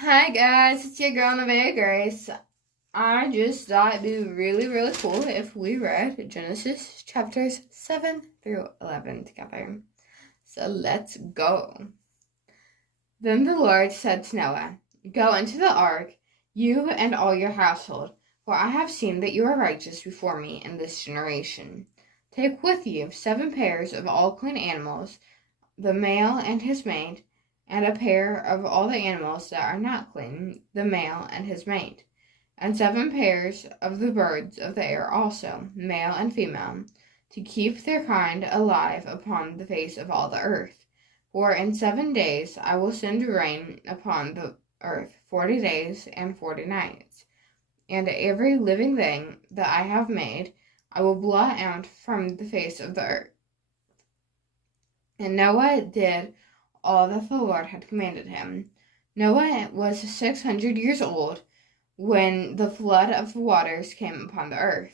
Hi guys, it's your girl Nevaeh Grace. I just thought it'd be really cool if we read Genesis chapters 7 through 11 together. So let's go. Then the Lord said to Noah, "Go into the ark, you and all your household, for I have seen that you are righteous before me in this generation. Take with you 7 pairs of all clean animals, the male and his mate, and a pair of all the animals that are not clean, the male and his mate, and 7 pairs of the birds of the air also, male and female, to keep their kind alive upon the face of all the earth. For in 7 days I will send rain upon the earth 40 days and 40 nights, and every living thing that I have made I will blot out from the face of the earth." And Noah did all that the Lord had commanded him. Noah was 600 years old when the flood of the waters came upon the earth.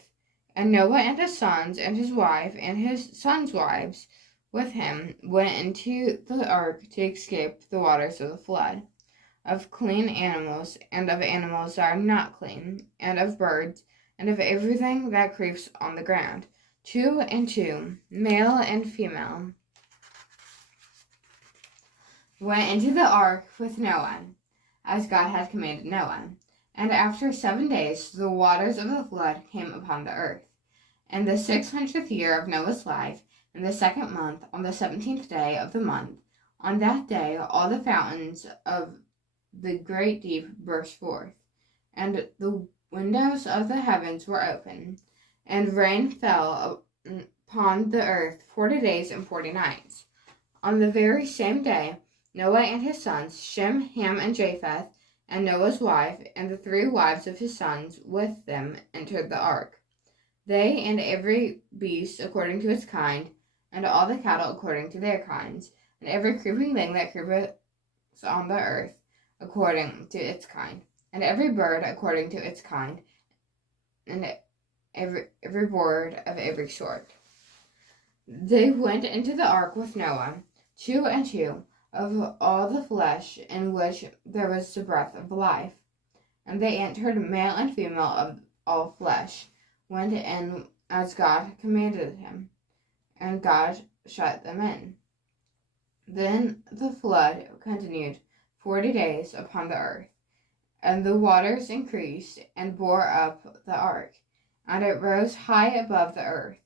And Noah and his sons and his wife and his sons' wives with him went into the ark to escape the waters of the flood, of clean animals and of animals that are not clean, and of birds and of everything that creeps on the ground, 2 and 2, male and female, went into the ark with Noah, as God had commanded Noah. And after 7 days the waters of the flood came upon the earth. And the 600th year of Noah's life, in the 2nd month, on the 17th day of the month, on that day all the fountains of the great deep burst forth, and the windows of the heavens were open, and rain fell upon the earth 40 days and 40 nights. On the very same day Noah and his sons, Shem, Ham, and Japheth, and Noah's wife, and the 3 wives of his sons with them entered the ark. They and every beast according to its kind, and all the cattle according to their kinds, and every creeping thing that creepeth on the earth according to its kind, and every bird according to its kind, and every bird of every sort. They went into the ark with Noah, 2 and 2, of all the flesh in which there was the breath of life. And they entered, male and female of all flesh, went in as God commanded him, and God shut them in. Then the flood continued 40 days upon the earth, and the waters increased and bore up the ark, and it rose high above the earth.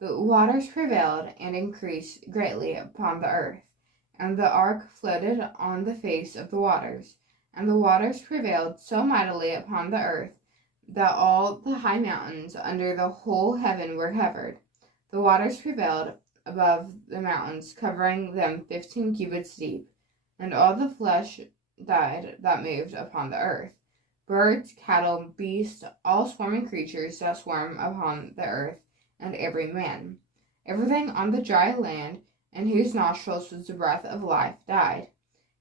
The waters prevailed and increased greatly upon the earth, and the ark floated on the face of the waters. And the waters prevailed so mightily upon the earth that all the high mountains under the whole heaven were covered. The waters prevailed above the mountains, covering them 15 cubits deep. And all the flesh died that moved upon the earth, birds, cattle, beasts, all swarming creatures that swarm upon the earth, and every man. Everything on the dry land, in whose nostrils was the breath of life, died.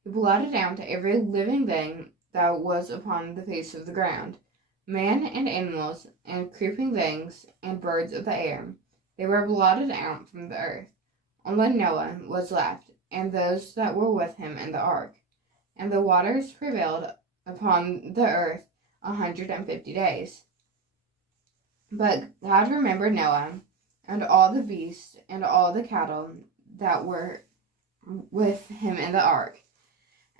He blotted out every living thing that was upon the face of the ground, man and animals, and creeping things, and birds of the air. They were blotted out from the earth. Only Noah was left, and those that were with him in the ark. And the waters prevailed upon the earth 150 days. But God remembered Noah, and all the beasts, and all the cattle that were with him in the ark.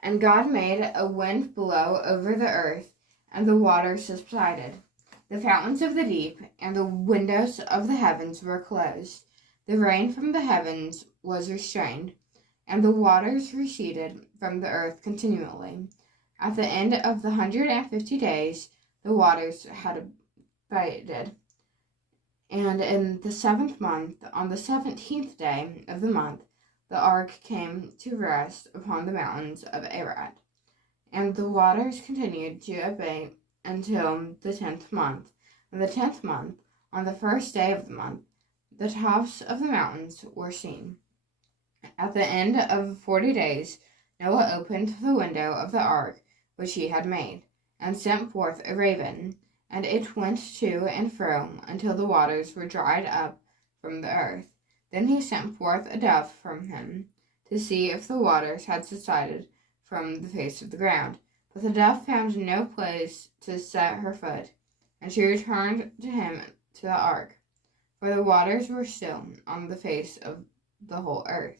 And God made a wind blow over the earth, and the waters subsided. The fountains of the deep and the windows of the heavens were closed. The rain from the heavens was restrained, and the waters receded from the earth continually. At the end of the 150 days, the waters had abated. And in the 7th month, on the 17th day of the month, the ark came to rest upon the mountains of Ararat. And the waters continued to abate until the 10th month. In the 10th month, on the 1st day of the month, the tops of the mountains were seen. At the end of 40 days, Noah opened the window of the ark which he had made, and sent forth a raven, and it went to and fro until the waters were dried up from the earth. Then he sent forth a dove from him, to see if the waters had subsided from the face of the ground. But the dove found no place to set her foot, and she returned to him to the ark, for the waters were still on the face of the whole earth.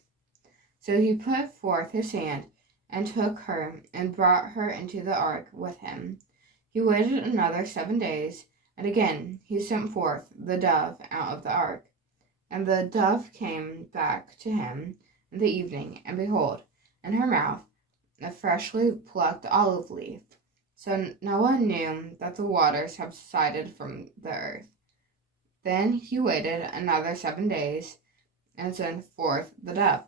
So he put forth his hand and took her and brought her into the ark with him. He waited another 7 days, and again he sent forth the dove out of the ark. And the dove came back to him in the evening, and behold, in her mouth a freshly plucked olive leaf. So Noah knew that the waters had subsided from the earth. Then he waited another 7 days and sent forth the dove,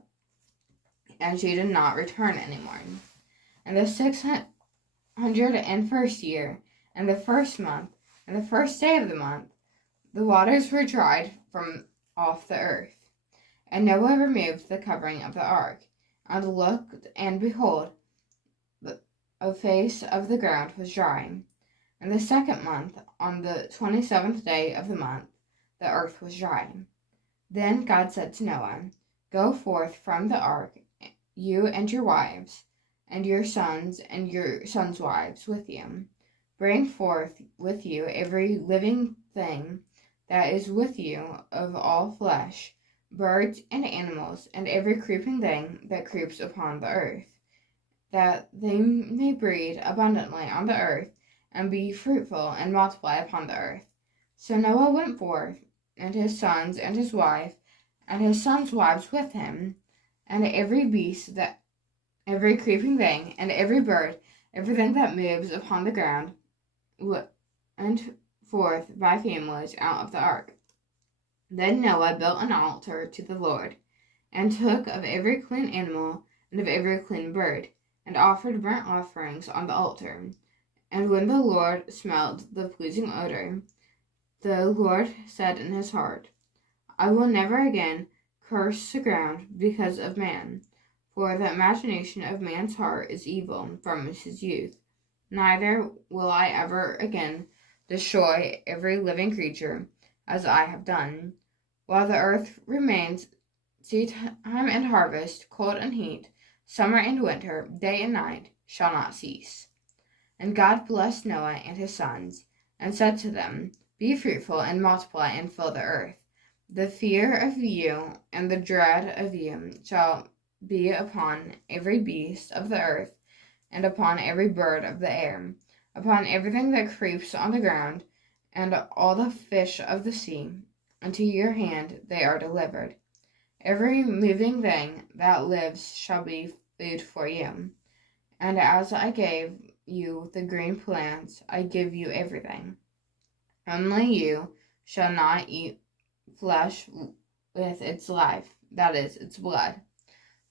and she did not return any more. And the 601st year, and the first month, and the first day of the month, the waters were dried from off the earth. And Noah removed the covering of the ark, and looked, and behold, the face of the ground was dry. And the second month, on the 27th day of the month, the earth was dry. Then God said to Noah, Go forth from the ark, you and your wives, and your sons wives with you. Bring forth with you every living thing that is with you of all flesh, birds and animals, and every creeping thing that creeps upon the earth, that they may breed abundantly on the earth, and be fruitful and multiply upon the earth. So Noah went forth, and his sons and his wife, and his sons' wives with him, and every beast, every creeping thing, and every bird, everything that moves upon the ground, went forth by families out of the ark. Then Noah built an altar to the Lord, and took of every clean animal and of every clean bird, and offered burnt offerings on the altar. And when the Lord smelled the pleasing odor, the Lord said in his heart, I will never again curse the ground because of man, for the imagination of man's heart is evil from his youth. Neither will I ever again destroy every living creature as I have done. While the earth remains, seed time and harvest, cold and heat, summer and winter, day and night, shall not cease. And God blessed Noah and his sons, and said to them, Be fruitful and multiply and fill the earth. The fear of you and the dread of you shall be upon every beast of the earth, and upon every bird of the air, upon everything that creeps on the ground, and all the fish of the sea. Into your hand they are delivered. Every moving thing that lives shall be food for you. And as I gave you the green plants, I give you everything. Only you shall not eat flesh with its life, that is, its blood.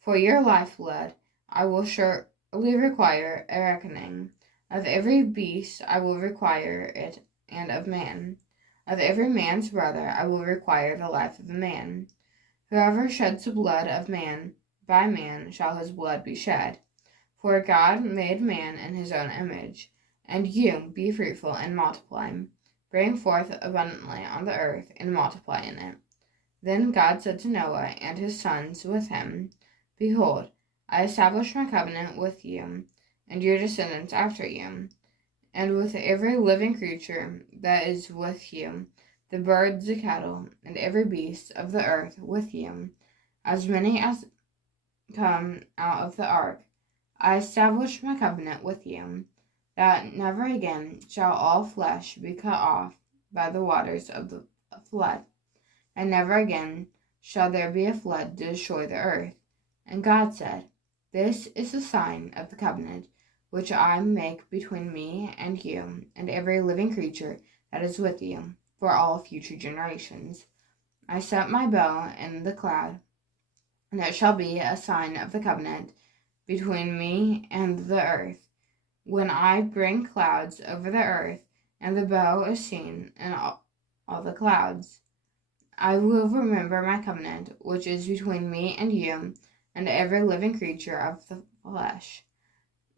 For your lifeblood I will surely require a reckoning. Of every beast I will require it, and of man. Of every man's brother I will require the life of a man. Whoever sheds the blood of man, by man shall his blood be shed. For God made man in his own image. And you, be fruitful and multiply. Bring forth abundantly on the earth, and multiply in it. Then God said to Noah and his sons with him, Behold, I establish my covenant with you, and your descendants after you, and with every living creature that is with you, the birds, the cattle, and every beast of the earth with you, as many as come out of the ark. I establish my covenant with you, that never again shall all flesh be cut off by the waters of the flood, and never again shall there be a flood to destroy the earth. And God said, This is the sign of the covenant which I make between me and you and every living creature that is with you for all future generations. I set my bow in the cloud, and it shall be a sign of the covenant between me and the earth. When I bring clouds over the earth, and the bow is seen in all the clouds, I will remember my covenant, which is between me and you and every living creature of the flesh.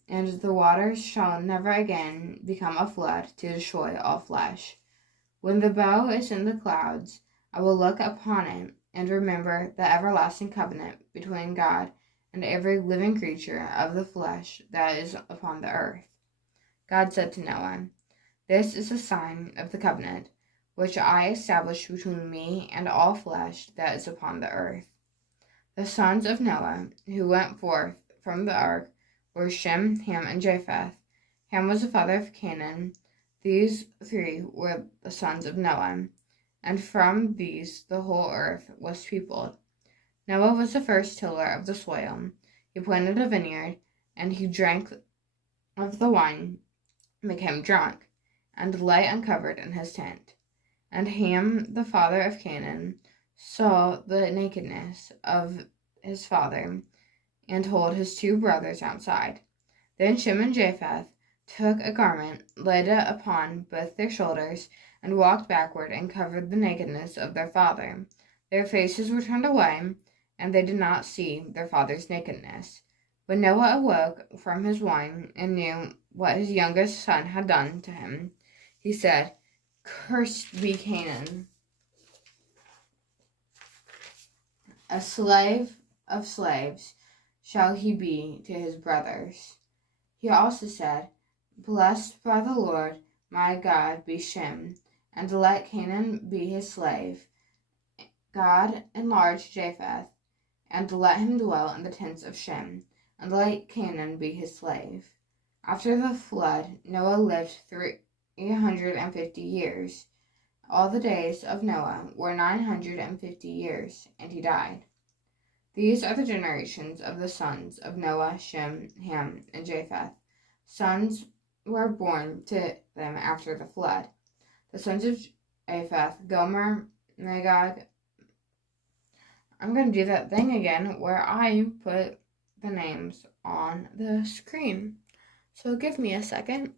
And the waters shall never again become a flood to destroy all flesh. When the bow is in the clouds, I will look upon it and remember the everlasting covenant between God and every living creature of the flesh that is upon the earth. God said to Noah, "This is a sign of the covenant, which I establish between me and all flesh that is upon the earth." The sons of Noah, who went forth from the ark, were Shem, Ham, and Japheth. Ham was the father of Canaan. These three were the sons of Noah, and from these the whole earth was peopled. Noah was the first tiller of the soil. He planted a vineyard, and he drank of the wine, became drunk, and lay uncovered in his tent. And Ham, the father of Canaan, saw the nakedness of his father, and told his two brothers outside. Then Shem and Japheth took a garment, laid it upon both their shoulders, and walked backward and covered the nakedness of their father. Their faces were turned away, and they did not see their father's nakedness. When Noah awoke from his wine and knew what his youngest son had done to him, he said, "Cursed be Canaan, a slave of slaves shall he be to his brothers." He also said, "Blessed by the Lord my God be Shem, and let Canaan be his slave. God enlarge Japheth, and let him dwell in the tents of Shem, and let Canaan be his slave." After the flood, Noah lived 350 years. All the days of Noah were 950 years, and he died. These are the generations of the sons of Noah, Shem, Ham, and Japheth. Sons were born to them after the flood. The sons of Japheth, Gomer, Magog. I'm going to do that thing again where I put the names on the screen. So give me a second.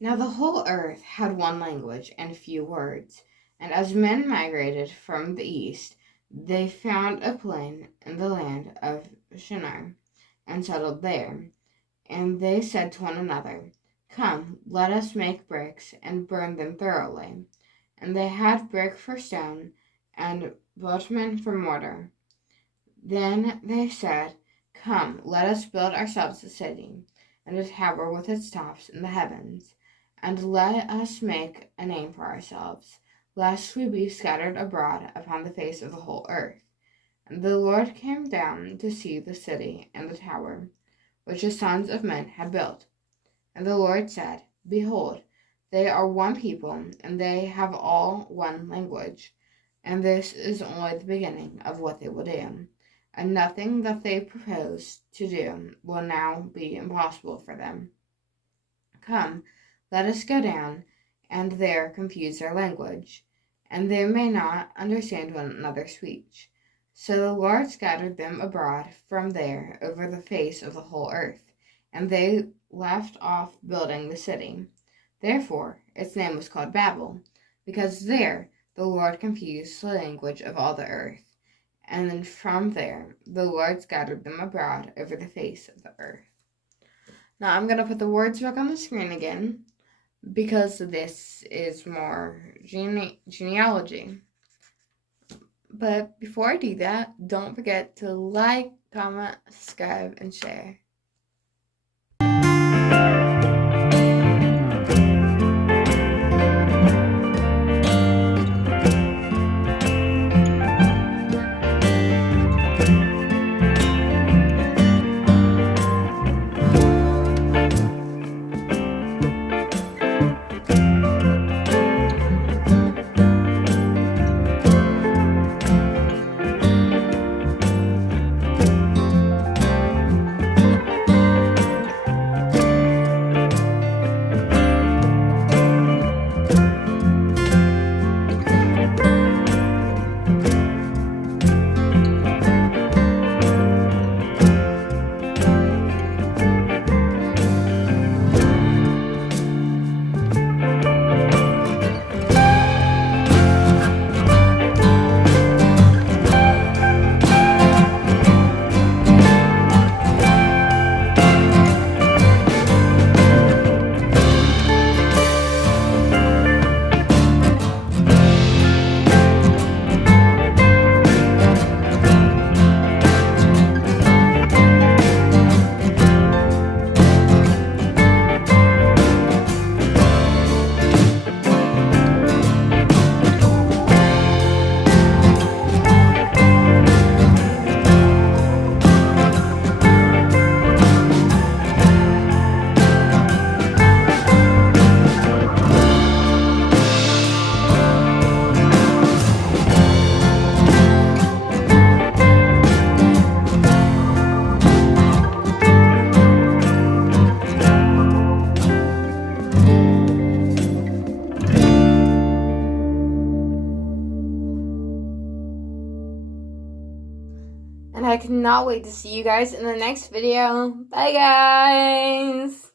Now the whole earth had one language and few words, and as men migrated from the east, they found a plain in the land of Shinar, and settled there. And they said to one another, "Come, let us make bricks, and burn them thoroughly." And they had brick for stone, and bitumen for mortar. Then they said, Come, let us build ourselves a city, and a tower with its tops in the heavens, and let us make a name for ourselves, lest we be scattered abroad upon the face of the whole earth. And the Lord came down to see the city and the tower, which the sons of men had built. And the Lord said, Behold, they are one people, and they have all one language. And this is only the beginning of what they will do. And nothing that they propose to do will now be impossible for them. Come, let us go down, and there confuse their language, and they may not understand one another's speech. So the Lord scattered them abroad from there over the face of the whole earth, and they left off building the city. Therefore its name was called Babel, because there the Lord confused the language of all the earth. And then from there the Lord scattered them abroad over the face of the earth. Now I'm going to put the words back on the screen again, because this is more genealogy. But before I do that, don't forget to like, comment, subscribe, and share. And I cannot wait to see you guys in the next video. Bye, guys!